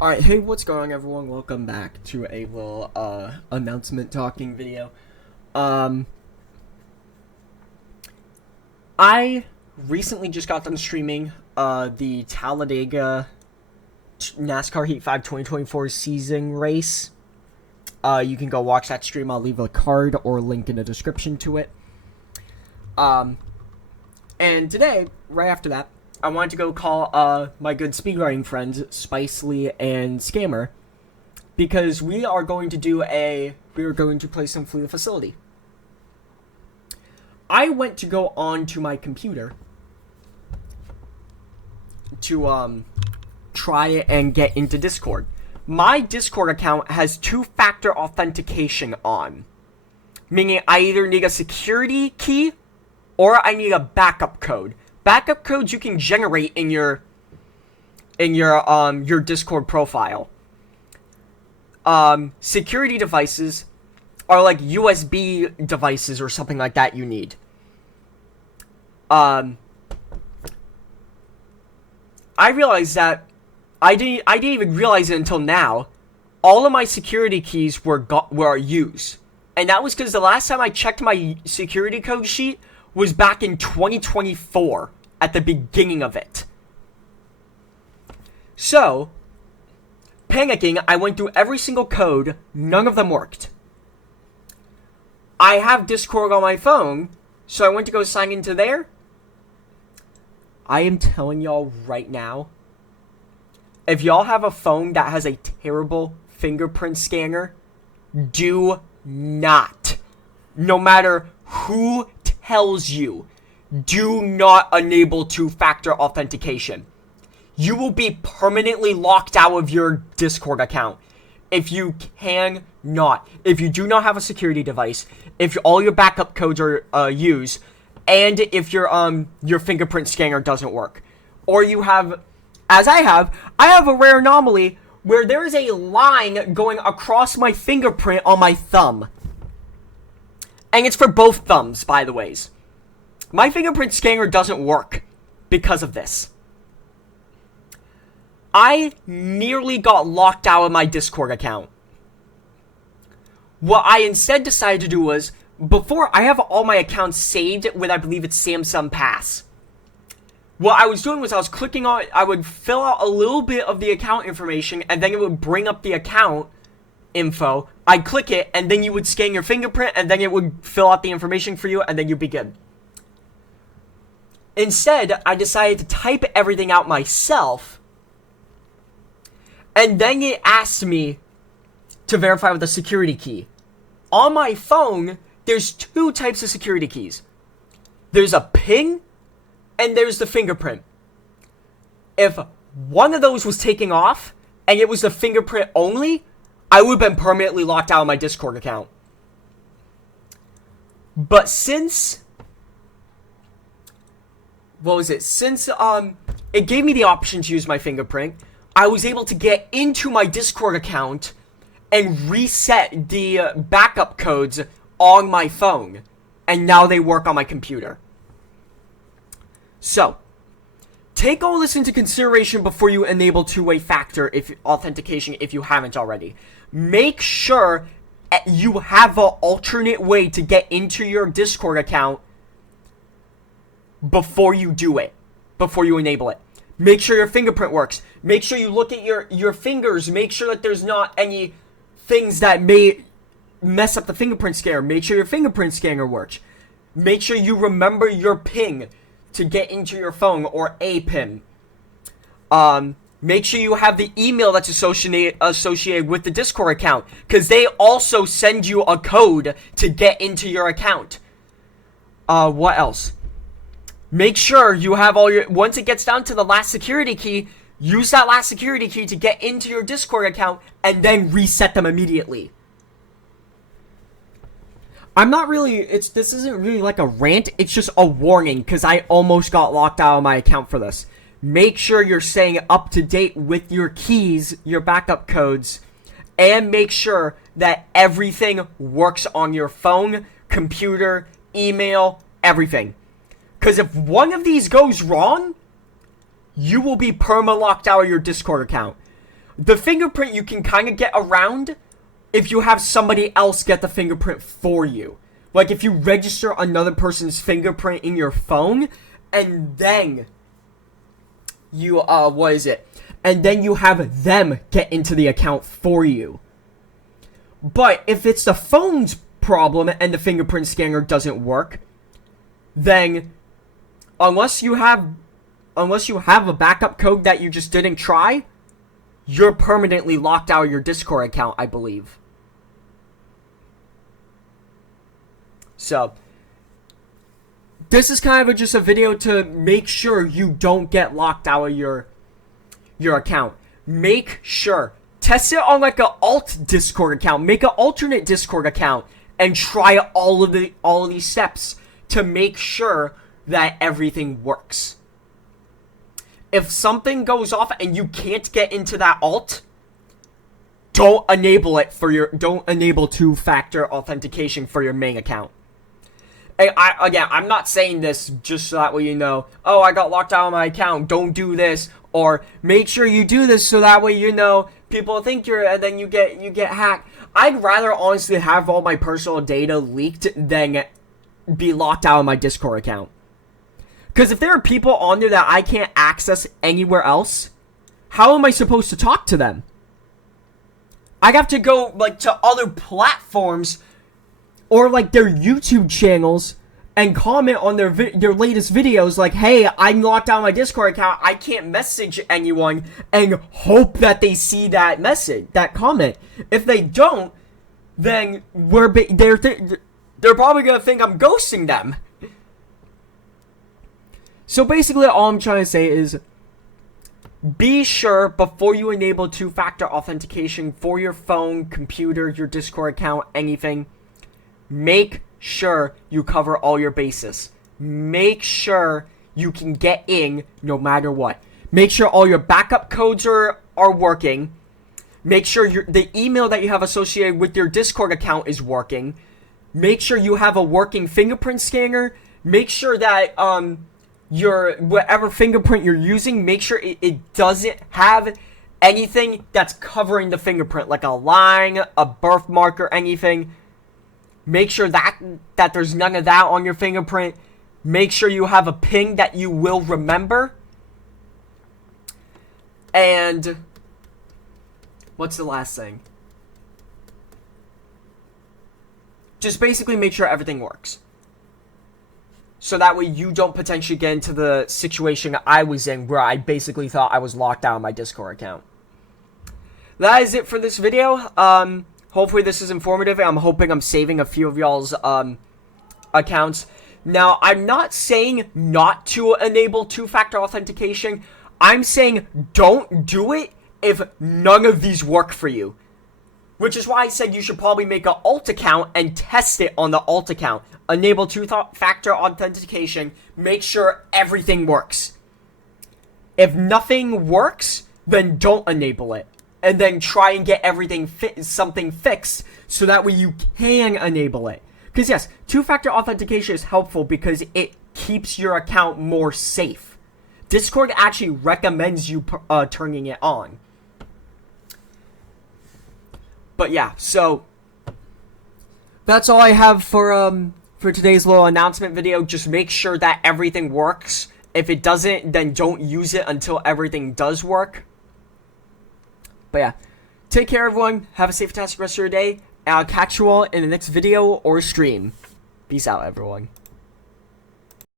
Alright, hey, what's going on, everyone? Welcome back to a little, announcement talking video. Um, I recently just got done streaming, the Talladega NASCAR Heat 5 2024 season race. You can go watch that stream. I'll leave a card or link in the description to it. And today, right after that, I wanted to go call my good speedrunning friends Spicely and Scammer, because we are going to play some Flee the Facility. I went to go on to my computer to try and get into Discord. My Discord account has two-factor authentication on, meaning I either need a security key or I need a backup code. Backup codes you can generate in your Discord profile. Security devices are like USB devices or something like that you need. I realized that I didn't even realize it until now. All of my security keys were used, and that was because the last time I checked my security code sheet was back in 2024 at the beginning of it. So, panicking, I went through every single code. None of them worked. I have Discord on my phone, so I went to go sign into there. I am telling y'all right now, if y'all have a phone that has a terrible fingerprint scanner, do not, no matter who tells you, do not enable two-factor authentication. You will be permanently locked out of your Discord account if you cannot. If you do not have a security device, if all your backup codes are used, and if your fingerprint scanner doesn't work, or you have, as I have a rare anomaly where there is a line going across my fingerprint on my thumb, and it's for both thumbs, by the ways. My fingerprint scanner doesn't work because of this. I nearly got locked out of my Discord account. What I instead decided to do was, before, I have all my accounts saved with, I believe it's Samsung Pass. What I was doing was I was clicking on, I would fill out a little bit of the account information, and then it would bring up the account info. I'd click it, and then you would scan your fingerprint, and then it would fill out the information for you, and then you'd be good. Instead, I decided to type everything out myself, and then it asked me to verify with a security key. On my phone, there's two types of security keys. There's a PIN, and there's the fingerprint. If one of those was taken off, and it was the fingerprint only, I would have been permanently locked out of my Discord account. But since... Since it gave me the option to use my fingerprint, I was able to get into my Discord account and reset the backup codes on my phone, and now they work on my computer. So, take all this into consideration before you enable two-way factor authentication if you haven't already. Make sure you have an alternate way to get into your Discord account before you do it, before you enable it. Make sure your fingerprint works. Make sure you look at your fingers. Make sure that there's not any things that may mess up the fingerprint scanner. Make sure your fingerprint scanner works. Make sure you remember your PIN to get into your phone, or a PIN. Make sure you have the email that's associated with the Discord account, because they also send you a code to get into your account. What else? Make sure you have all your... Once it gets down to the last security key, use that last security key to get into your Discord account, and then reset them immediately. I'm not really... This isn't really like a rant, it's just a warning, because I almost got locked out of my account for this. Make sure you're staying up to date with your keys, your backup codes, and make sure that everything works on your phone, computer, email, everything. Because if one of these goes wrong, you will be perma-locked out of your Discord account. The fingerprint you can kind of get around if you have somebody else get the fingerprint for you. Like if you register another person's fingerprint in your phone, and then you, and then you have them get into the account for you. But if it's the phone's problem and the fingerprint scanner doesn't work, then unless you have a backup code that you just didn't try, you're permanently locked out of your Discord account, I believe. So, this is kind of just a video to make sure you don't get locked out of your account. Make sure. Test it on like an alt Discord account. Make an alternate Discord account and try all of these steps to make sure that everything works. If something goes off and you can't get into that alt, don't enable two-factor authentication for your main account. And I'm not saying this just so that way you know, oh, I got locked out of my account, don't do this, or make sure you do this so that way you know people think and then you get hacked. I'd rather honestly have all my personal data leaked than be locked out of my Discord account. Because if there are people on there that I can't access anywhere else, how am I supposed to talk to them? I have to go like to other platforms or like their YouTube channels and comment on their latest videos like, hey, I'm locked out of my Discord account, I can't message anyone, and hope that they see that message, that comment. If they don't, then they're probably gonna think I'm ghosting them. So basically all I'm trying to say is, be sure before you enable two-factor authentication for your phone, computer, your Discord account, anything, make sure you cover all your bases. Make sure you can get in no matter what. Make sure all your backup codes are working. Make sure the email that you have associated with your Discord account is working. Make sure you have a working fingerprint scanner. Make sure that your whatever fingerprint you're using, make sure it doesn't have anything that's covering the fingerprint, like a line, a birthmark, or anything. Make sure that there's none of that on your fingerprint. Make sure you have a PIN that you will remember. And what's the last thing? Just basically make sure everything works. So that way you don't potentially get into the situation I was in where I basically thought I was locked out of my Discord account. That is it for this video. Hopefully this is informative. I'm hoping I'm saving a few of y'all's accounts. Now, I'm not saying not to enable two-factor authentication. I'm saying don't do it if none of these work for you. Which is why I said you should probably make an alt account and test it on the alt account. Enable two-factor authentication. Make sure everything works. If nothing works, then don't enable it. And then try and get something fixed so that way you can enable it. Because yes, two-factor authentication is helpful because it keeps your account more safe. Discord actually recommends you turning it on. But yeah, so that's all I have for today's little announcement video. Just make sure that everything works. If it doesn't, then don't use it until everything does work. But yeah, take care everyone. Have a safe, fantastic rest of your day. And I'll catch you all in the next video or stream. Peace out, everyone.